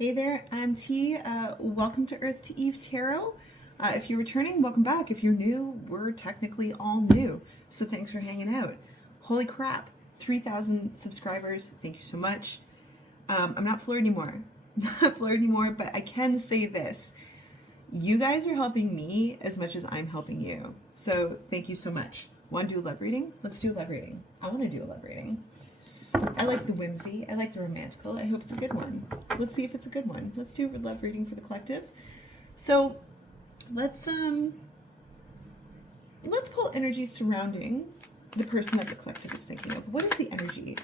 Hey there, I'm T. Welcome to Earth to Eve Tarot. If you're returning, welcome back. If you're new, we're technically all new. So thanks for hanging out. Holy crap, 3,000 subscribers. Thank you so much. I'm not floored anymore. Not floored anymore, but I can say this. You guys are helping me as much as I'm helping you. So thank you so much. Want to do a love reading? Let's do a love reading. I want to do a love reading. I like the whimsy. I like the romantical. I hope it's a good one. Let's see if it's a good one. Let's do a love reading for the collective. So let's pull energy surrounding the person that the collective is thinking of. What is the energy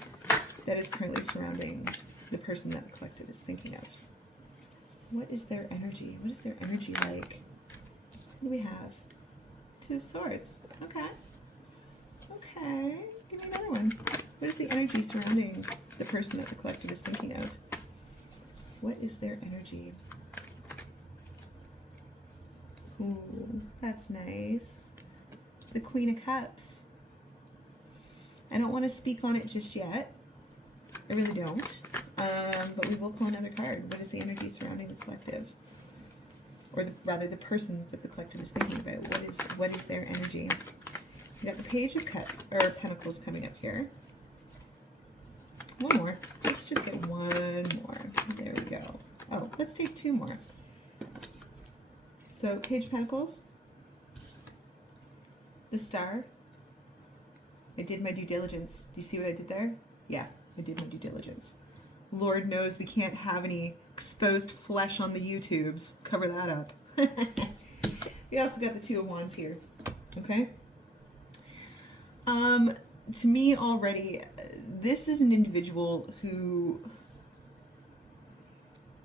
that is currently surrounding the person that the collective is thinking of? What is their energy? What is their energy like? What do we have? Two of Swords. Okay. Okay. Give me another one. What is the energy surrounding the person that the collective is thinking of? What is their energy? Ooh, that's nice. The Queen of Cups. I don't want to speak on it just yet. I really don't. But we will pull another card. What is the energy surrounding the collective? Or rather the person that the collective is thinking about. What is their energy? We got the Page of Pentacles coming up here. One more. Let's just get one more. There we go. Oh, let's take two more. So, Page of Pentacles. The Star. I did my due diligence. Do you see what I did there? Yeah, I did my due diligence. Lord knows we can't have any exposed flesh on the YouTubes. Cover that up. We also got the Two of Wands here. Okay? To me already, this is an individual who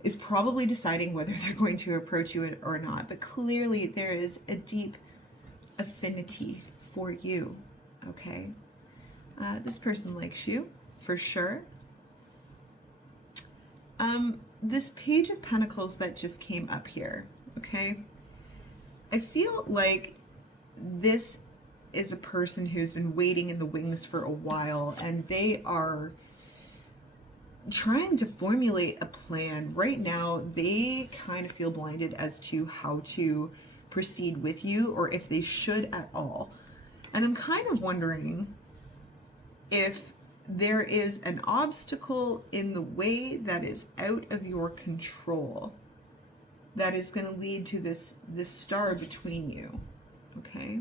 is probably deciding whether they're going to approach you or not, but clearly there is a deep affinity for you, okay? This person likes you, for sure. This Page of Pentacles that just came up here, okay? I feel like this is a person who's been waiting in the wings for a while, and they are trying to formulate a plan. Right now, they kind of feel blinded as to how to proceed with you, or if they should at all. And I'm kind of wondering if there is an obstacle in the way that is out of your control that is going to lead to this star between you, okay?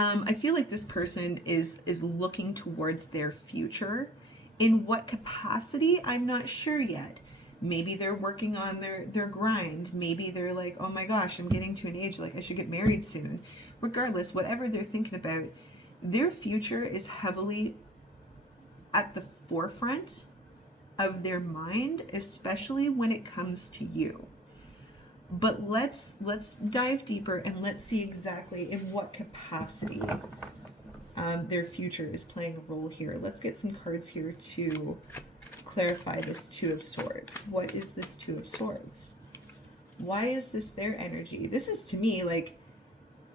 I feel like this person is looking towards their future. In what capacity, I'm not sure yet. Maybe they're working on their grind. Maybe they're like, oh my gosh, I'm getting to an age like I should get married soon. Regardless, whatever they're thinking about, their future is heavily at the forefront of their mind, especially when it comes to you. But let's dive deeper and let's see exactly in what capacity their future is playing a role here. Let's get some cards here to clarify this Two of Swords. What is this Two of Swords? Why is this their energy? This is, to me, like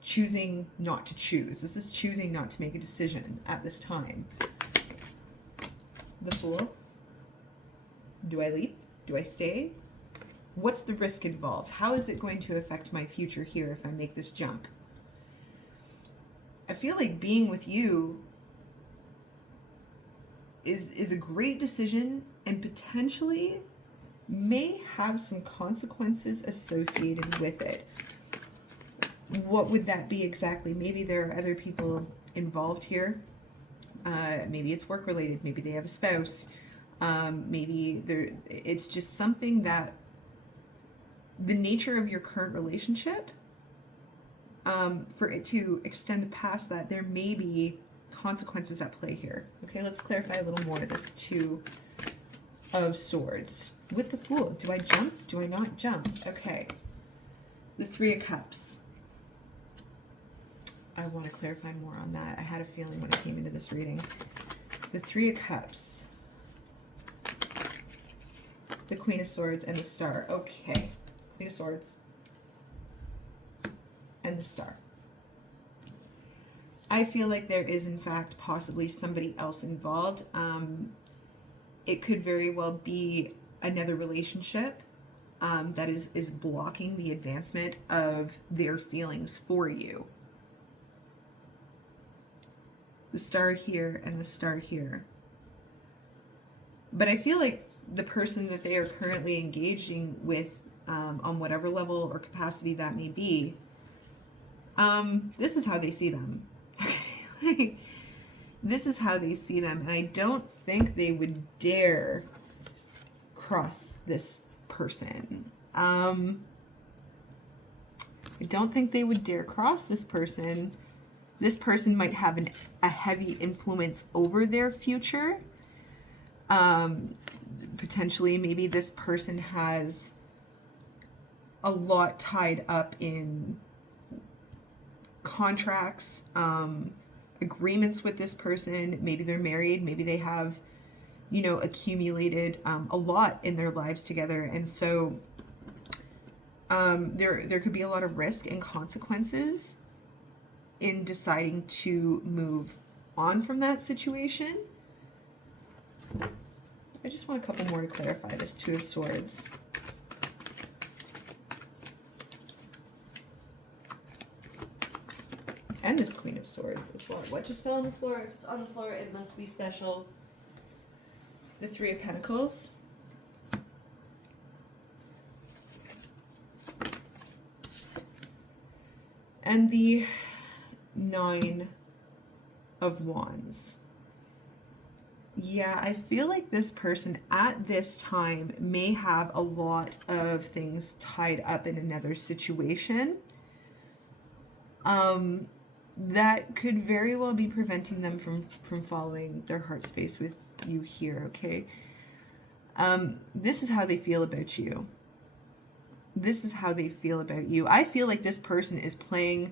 choosing not to choose. This is choosing not to make a decision at this time. The Fool. Do I leap? Do I stay? What's the risk involved? How is it going to affect my future here if I make this jump? I feel like being with you is a great decision and potentially may have some consequences associated with it. What would that be exactly? Maybe there are other people involved here. Maybe it's work related. Maybe they have a spouse. Maybe it's just something that the nature of your current relationship, for it to extend past that, there may be consequences at play here. Okay, let's clarify a little more of this Two of Swords. With the Fool, do I jump? Do I not jump? Okay. The Three of Cups. I want to clarify more on that. I had a feeling when I came into this reading. The Three of Cups. The Queen of Swords and the Star. Okay. Queen of Swords and the Star. I feel like there is, in fact, possibly somebody else involved. It could very well be another relationship that is blocking the advancement of their feelings for you. The star here and the star here. But I feel like the person that they are currently engaging with, on whatever level or capacity that may be, this is how they see them. Like, this is how they see them. And I don't think they would dare cross this person. I don't think they would dare cross this person. This person might have a heavy influence over their future. Potentially, maybe this person has a lot tied up in contracts, agreements with this person. Maybe they're married. Maybe they have, accumulated a lot in their lives together. And so there could be a lot of risk and consequences in deciding to move on from that situation. I just want a couple more to clarify this Two of Swords. And this Queen of Swords as well. What just fell on the floor? If it's on the floor, it must be special. The Three of Pentacles. And the Nine of Wands. Yeah, I feel like this person at this time may have a lot of things tied up in another situation. That could very well be preventing them from following their heart space with you here, okay? This is how they feel about you. This is how they feel about you. I feel like this person is playing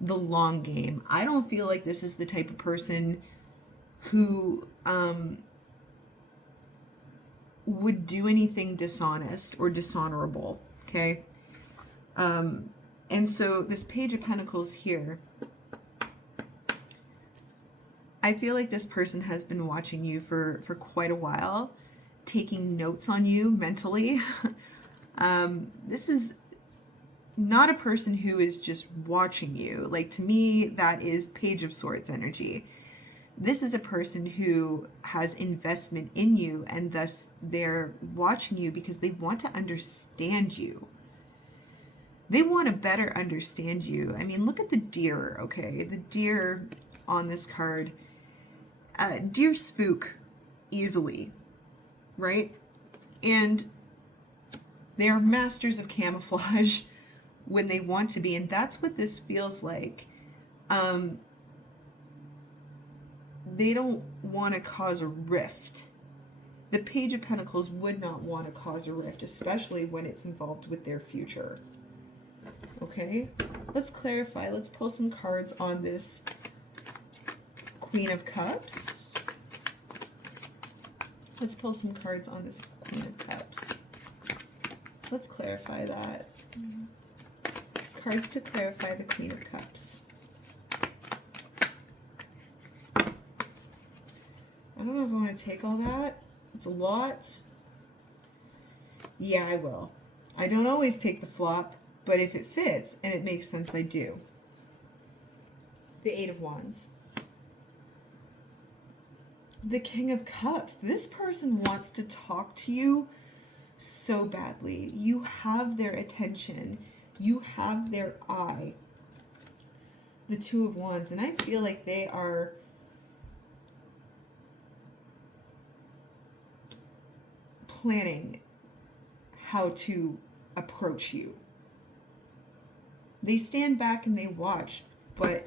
the long game. I don't feel like this is the type of person who would do anything dishonest or dishonorable, okay? And so this Page of Pentacles here, I feel like this person has been watching you for quite a while, taking notes on you mentally. This is not a person who is just watching you. Like, to me, that is Page of Swords energy. This is a person who has investment in you, and thus they're watching you because they want to understand you. They want to better understand you. I mean, look at the deer, okay? The deer on this card. Deer spook easily, right? And they are masters of camouflage when they want to be, and that's what this feels like. They don't want to cause a rift. The Page of Pentacles would not want to cause a rift, especially when it's involved with their future. Okay, let's clarify. Let's pull some cards on this Queen of Cups. Let's pull some cards on this Queen of Cups. Let's clarify that. Cards to clarify the Queen of Cups. I don't know if I want to take all that. It's a lot. Yeah, I will. I don't always take the flop, but if it fits and it makes sense, I do. The Eight of Wands. The King of Cups. This person wants to talk to you so badly. You have their attention. You have their eye. The Two of Wands. And I feel like they are planning how to approach you. They stand back and they watch, but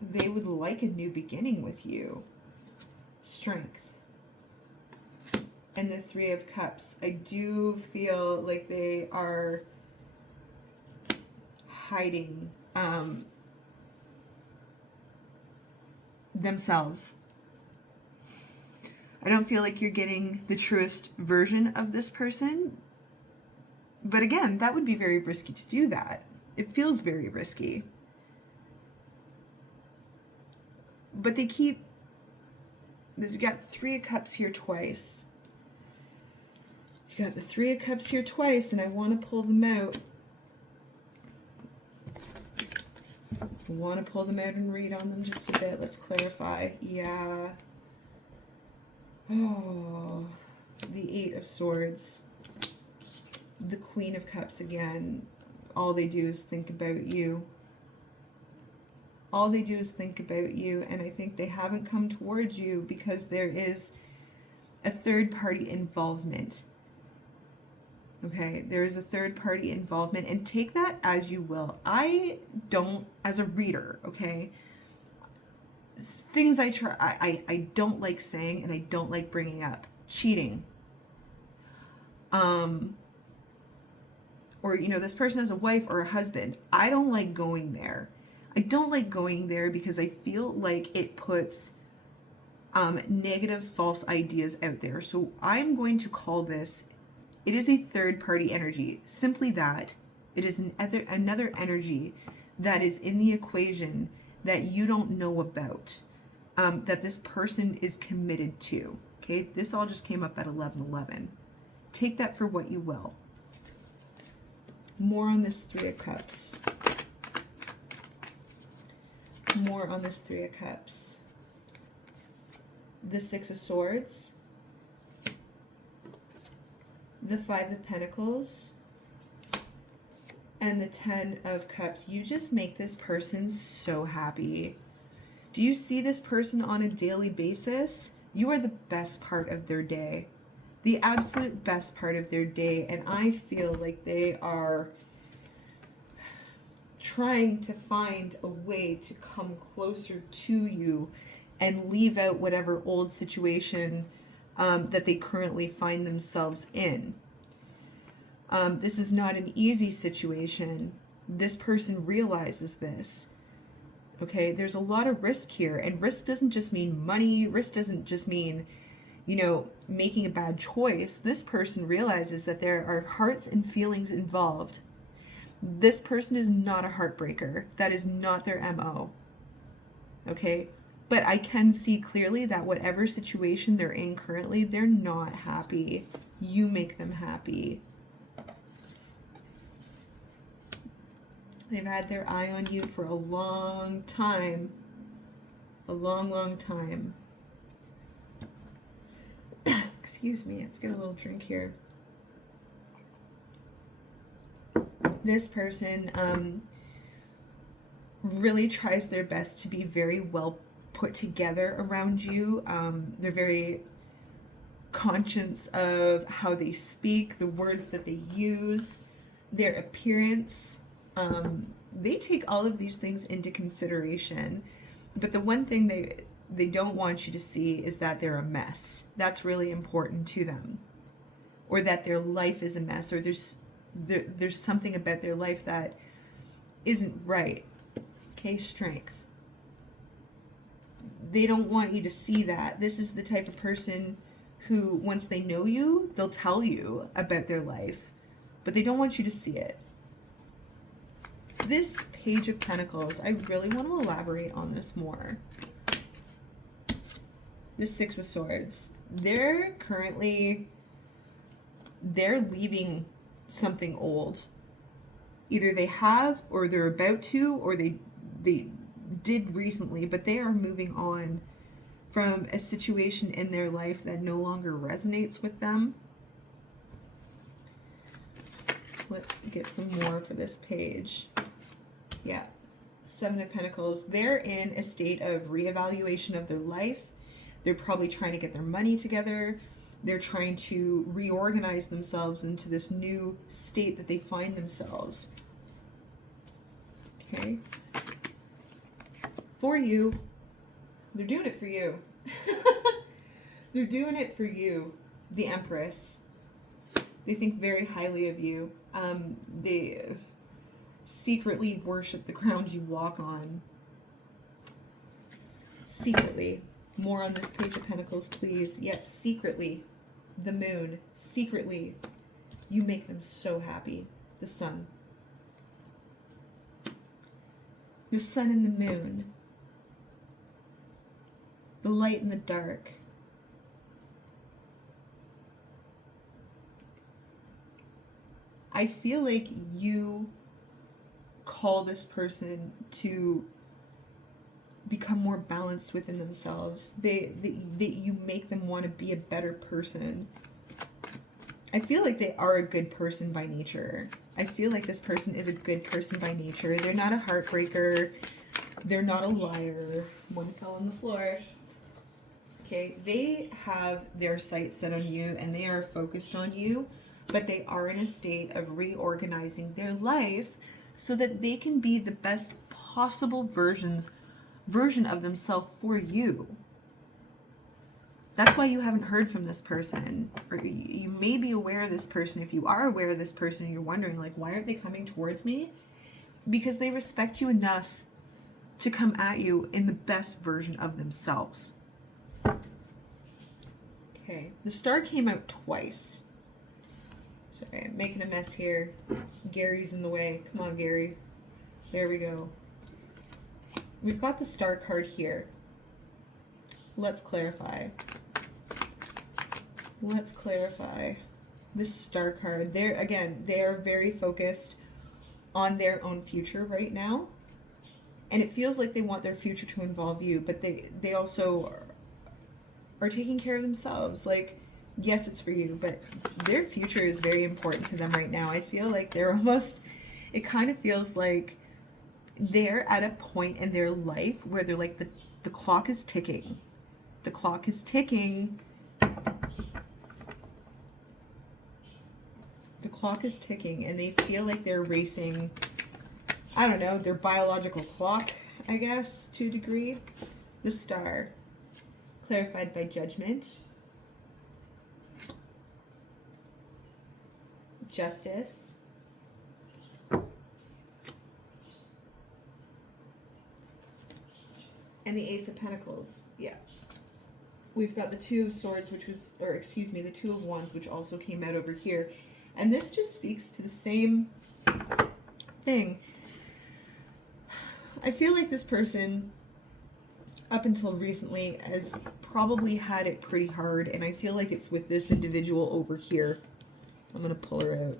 they would like a new beginning with you. Strength. And the Three of Cups. I do feel like they are hiding themselves. I don't feel like you're getting the truest version of this person. But again, that would be very risky to do that. It feels very risky. But they keep You got Three of Cups here twice. You got the Three of Cups here twice, and I want to pull them out. I want to pull them out and read on them just a bit. Let's clarify. Yeah. Oh, the Eight of Swords. The Queen of Cups again. All they do is think about you. All they do is think about you, and I think they haven't come towards you because there is a third-party involvement. Okay, there is a third-party involvement, and take that as you will. I don't, as a reader, okay, things I don't like saying and I don't like bringing up. Cheating. Or, you know, this person has a wife or a husband. I don't like going there. I don't like going there because I feel like it puts negative, false ideas out there. So I'm going to call this, it is a third-party energy. Simply that. It is another energy that is in the equation that you don't know about, that this person is committed to. Okay, this all just came up at 11:11. Take that for what you will. More on this Three of Cups. More on this Three of Cups. The Six of Swords. The Five of Pentacles. And the Ten of Cups. You just make this person so happy. Do you see this person on a daily basis? You are the best part of their day. The absolute best part of their day. And I feel like they are trying to find a way to come closer to you and leave out whatever old situation that they currently find themselves in. This is not an easy situation. This person realizes this. Okay, there's a lot of risk here, and risk doesn't just mean money. Risk doesn't just mean, you know, making a bad choice. This person realizes that there are hearts and feelings involved. This person is not a heartbreaker. That is not their MO. Okay, but I can see clearly that whatever situation they're in currently, they're not happy. You make them happy. They've had their eye on you for a long time. A long, long time. Excuse me, let's get a little drink here. This person really tries their best to be very well put together around you. They're very conscious of how they speak, the words that they use, their appearance. They take all of these things into consideration, but the one thing they don't want you to see is that they're a mess. That's really important to them, or that their life is a mess, or there's something about their life that isn't right. Okay, Strength. They don't want you to see that. This is the type of person who, once they know you, they'll tell you about their life, but they don't want you to see it. This Page of Pentacles, I really want to elaborate on this more. The Six of Swords. They're leaving something old. Either they have, or they're about to, or they did recently, but they are moving on from a situation in their life that no longer resonates with them. Let's get some more for this page. Yeah, Seven of Pentacles. They're in a state of reevaluation of their life. They're probably trying to get their money together. They're trying to reorganize themselves into this new state that they find themselves. Okay. For you. They're doing it for you. They're doing it for you, the Empress. They think very highly of you. They secretly worship the ground you walk on. Secretly. More on this Page of Pentacles, please. Yep, secretly. The Moon. Secretly. You make them so happy. The Sun. The Sun and the Moon. The light and the dark. I feel like you call this person to become more balanced within themselves. You make them want to be a better person. I feel like they are a good person by nature. I feel like this person is a good person by nature. They're not a heartbreaker. They're not a liar. One fell on the floor. Okay, they have their sights set on you and they are focused on you, but they are in a state of reorganizing their life so that they can be the best possible version of themselves for you. That's why you haven't heard from this person, or you may be aware of this person. If you are aware of this person, you're wondering, like, why aren't they coming towards me? Because they respect you enough to come at you in the best version of themselves. Okay, the star came out twice. Sorry, I'm making a mess here. Gary's in the way. Come on, Gary. There we go. We've got the star card here. Let's clarify. Let's clarify. This star card, they are very focused on their own future right now. And it feels like they want their future to involve you, but they also are taking care of themselves. Like, yes, it's for you, but their future is very important to them right now. I feel like they're almost, it kind of feels like they're at a point in their life where they're like, the clock is ticking. The clock is ticking. The clock is ticking, and they feel like they're racing, I don't know, their biological clock, I guess, to a degree. The star, clarified by judgment, justice, and the Ace of Pentacles. Yeah. We've got the Two of Swords, the Two of Wands, which also came out over here. And this just speaks to the same thing. I feel like this person, up until recently, has probably had it pretty hard, and I feel like it's with this individual over here. I'm going to pull her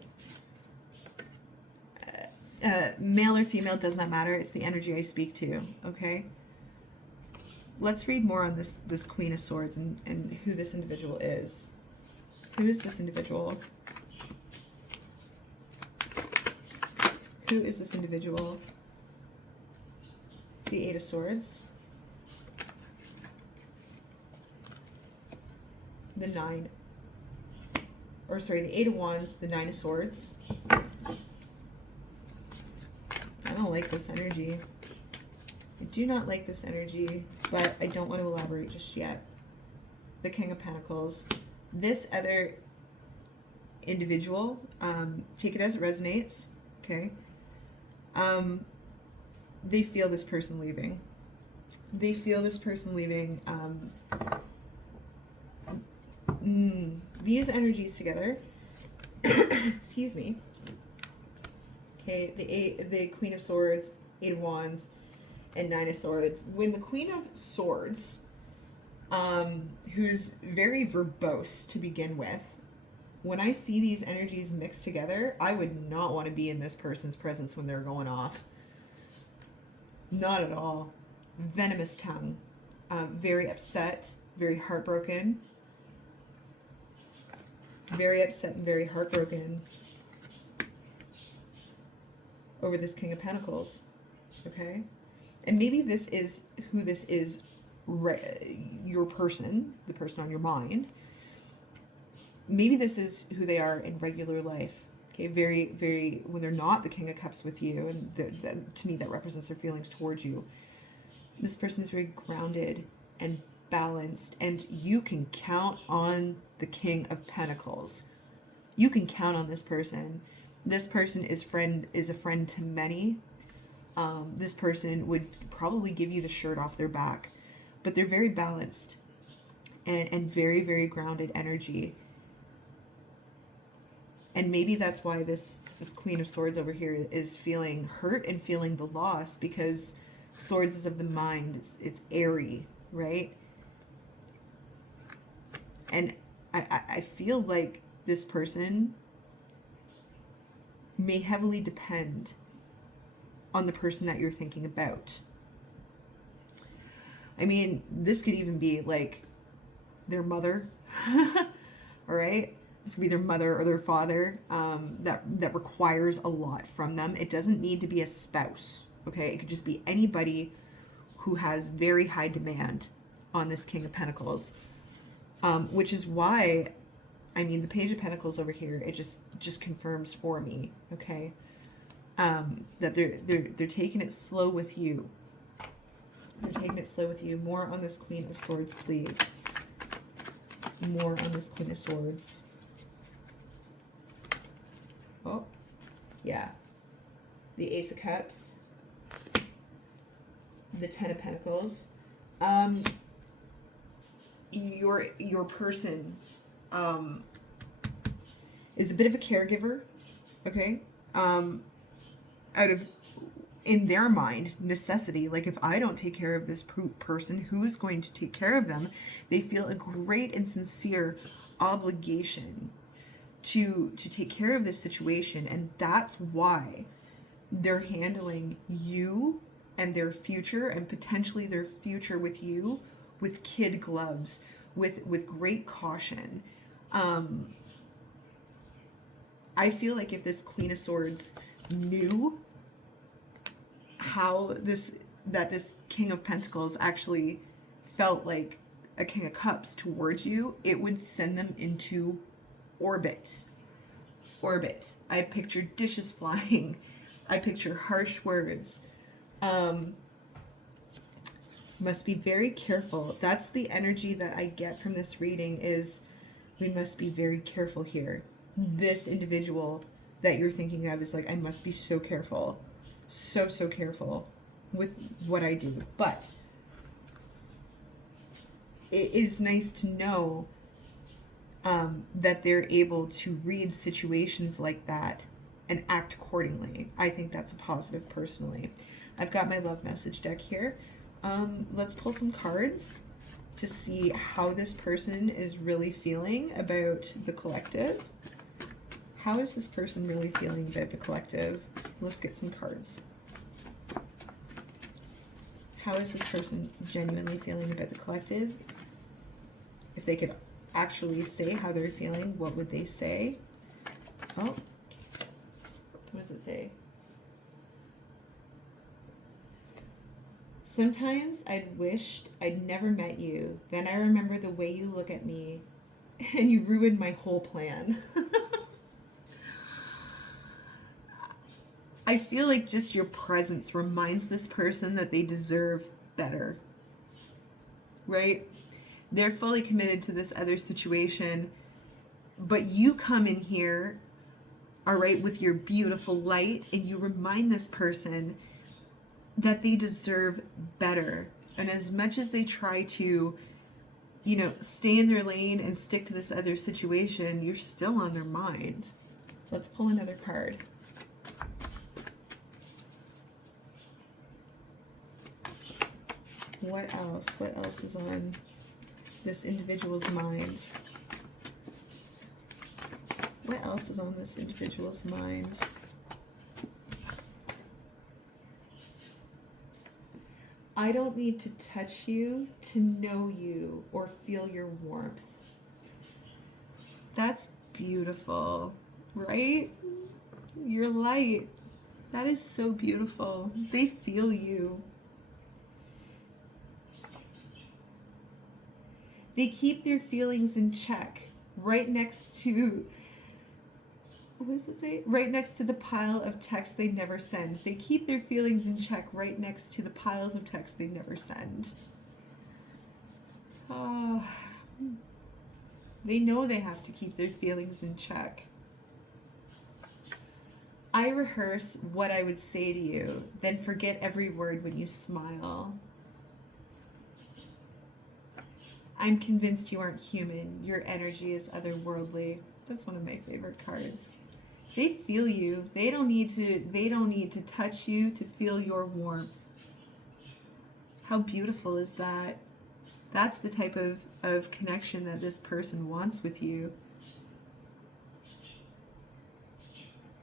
out. Male or female does not matter. It's the energy I speak to, okay? Let's read more on this Queen of Swords and who this individual is. Who is this individual? Who is this individual? The Eight of Swords. The Eight of Wands, the Nine of Swords. I don't like this energy. I do not like this energy, but I don't want to elaborate just yet. The King of Pentacles. This other individual, take it as it resonates, okay? They feel this person leaving. They feel this person leaving. These energies together, excuse me. Okay, the Queen of Swords, Eight of Wands, and Nine of Swords. When the Queen of Swords, who's very verbose to begin with, when I see these energies mixed together, I would not want to be in this person's presence when they're going off. Not at all. Venomous tongue. Very upset, very heartbroken. Very upset and very heartbroken over this King of Pentacles. Okay? And maybe this is who this is, your person, the person on your mind. Maybe this is who they are in regular life. Okay, very, very, when they're not the King of Cups with you, and to me that represents their feelings towards you. This person is very grounded and balanced, and you can count on the King of Pentacles. You can count on this person. This person is a friend to many. This person would probably give you the shirt off their back, but they're very balanced and very, very grounded energy. And maybe that's why this Queen of Swords over here is feeling hurt and feeling the loss, because Swords is of the mind. It's airy, right? And I feel like this person may heavily depend on the person that you're thinking about. I mean, this could even be like their mother, all right? This could be their mother or their father, that requires a lot from them. It doesn't need to be a spouse, okay? It could just be anybody who has very high demand on this King of Pentacles, which is why, I mean, the Page of Pentacles over here, it just confirms for me, okay, that they're taking it slow with you. They're taking it slow with you. More on this Queen of Swords, please. More on this Queen of Swords. Oh, yeah. The Ace of Cups. The Ten of Pentacles. Your person is a bit of a caregiver, okay? Out of, in their mind, necessity. Like, if I don't take care of this person, who's going to take care of them? They feel a great and sincere obligation to take care of this situation, and that's why they're handling you and their future, and potentially their future with you, with kid gloves, with great caution. I feel like if this Queen of Swords knew how this King of Pentacles actually felt like a King of Cups towards you, it would send them into orbit. I picture dishes flying. I picture harsh words. Must be very careful. That's the energy that I get from this reading, is we must be very careful here. This individual that you're thinking of is like, I must be so careful. So careful with what I do. But it is nice to know that they're able to read situations like that and act accordingly. I think that's a positive personally. I've got my love message deck here. Let's pull some cards to see how this person is really feeling about the collective. How is this person really feeling about the collective? Let's get some cards. How is this person genuinely feeling about the collective? If they could actually say how they're feeling, what would they say? Oh, what does it say? Sometimes I'd wished I'd never met you. Then I remember the way you look at me, and you ruined my whole plan. I feel like just your presence reminds this person that they deserve better, right? They're fully committed to this other situation, but you come in here, all right, with your beautiful light, and you remind this person that they deserve better. And as much as they try to, you know, stay in their lane and stick to this other situation, you're still on their mind. So let's pull another card. What else? What else is on this individual's mind? What else is on this individual's mind? I don't need to touch you to know you or feel your warmth. That's beautiful, right? Your light. That is so beautiful. They feel you. They keep their feelings in check right next to, what does it say? Right next to the pile of texts they never send. They keep their feelings in check right next to the piles of texts they never send. Oh, they know they have to keep their feelings in check. I rehearse what I would say to you, then forget every word when you smile. I'm convinced you aren't human. Your energy is otherworldly. That's one of my favorite cards. They feel you. They don't need to touch you to feel your warmth. How beautiful is that? That's the type of connection that this person wants with you.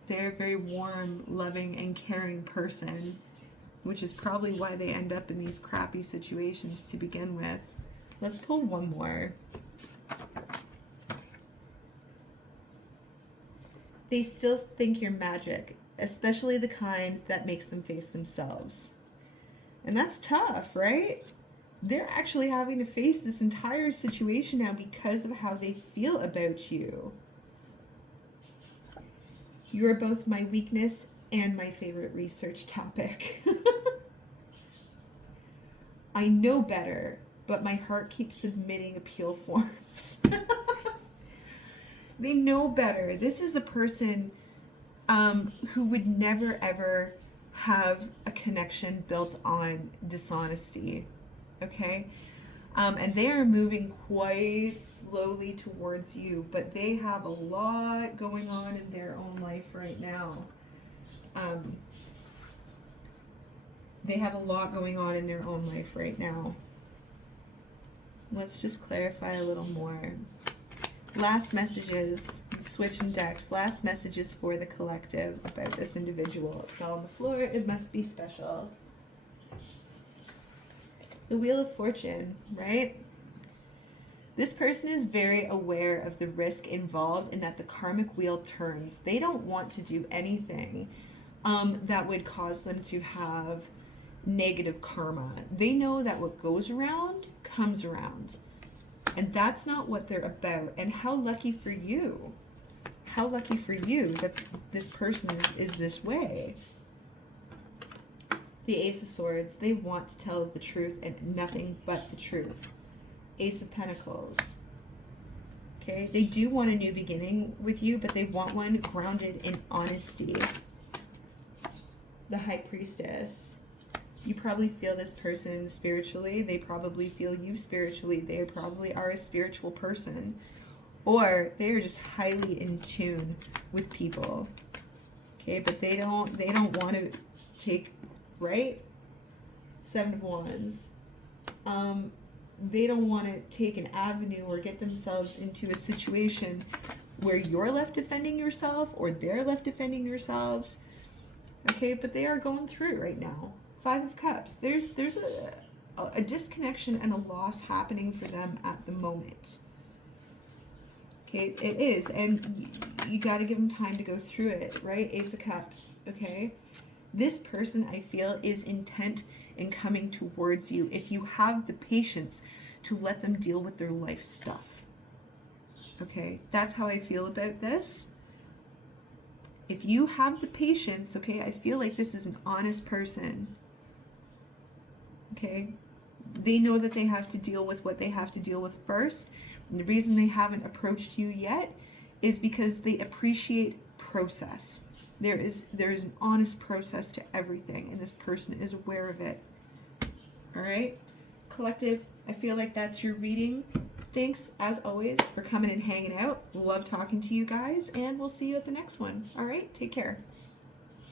They're a very warm, loving, and caring person, which is probably why they end up in these crappy situations to begin with. Let's pull one more. They still think you're magic, especially the kind that makes them face themselves. And that's tough, right? They're actually having to face this entire situation now because of how they feel about you. You're both my weakness and my favorite research topic. I know better, but my heart keeps submitting appeal forms. They know better. This is a person who would never ever have a connection built on dishonesty. Okay? And they are moving quite slowly towards you, but they have a lot going on in their own life right now. They have a lot going on in their own life right now. Let's just clarify a little more. Last messages, I'm switching decks. Last messages for the collective about this individual. It fell on the floor, it must be special. The Wheel of Fortune, right? This person is very aware of the risk involved in that the karmic wheel turns. They don't want to do anything that would cause them to have negative karma. They know that what goes around comes around. And that's not what they're about. And how lucky for you. How lucky for you that this person is this way. The Ace of Swords, they want to tell the truth and nothing but the truth. Ace of Pentacles. Okay, they do want a new beginning with you, but they want one grounded in honesty. The High Priestess. You probably feel this person spiritually. They probably feel you spiritually. They probably are a spiritual person. Or they are just highly in tune with people. Okay, but they don't want to take, right? Seven of Wands. They don't want to take an avenue or get themselves into a situation where you're left defending yourself or they're left defending yourselves. Okay, but they are going through it right now. Five of Cups. There's a disconnection and a loss happening for them at the moment. Okay, it is. And you got to give them time to go through it, right? Ace of Cups, okay? This person, I feel, is intent in coming towards you if you have the patience to let them deal with their life stuff. Okay, that's how I feel about this. If you have the patience, okay, I feel like this is an honest person. Okay, they know that they have to deal with what they have to deal with first. And the reason they haven't approached you yet is because they appreciate process. There is an honest process to everything, and this person is aware of it. All right, collective, I feel like that's your reading. Thanks, as always, for coming and hanging out. Love talking to you guys, and we'll see you at the next one. All right, take care.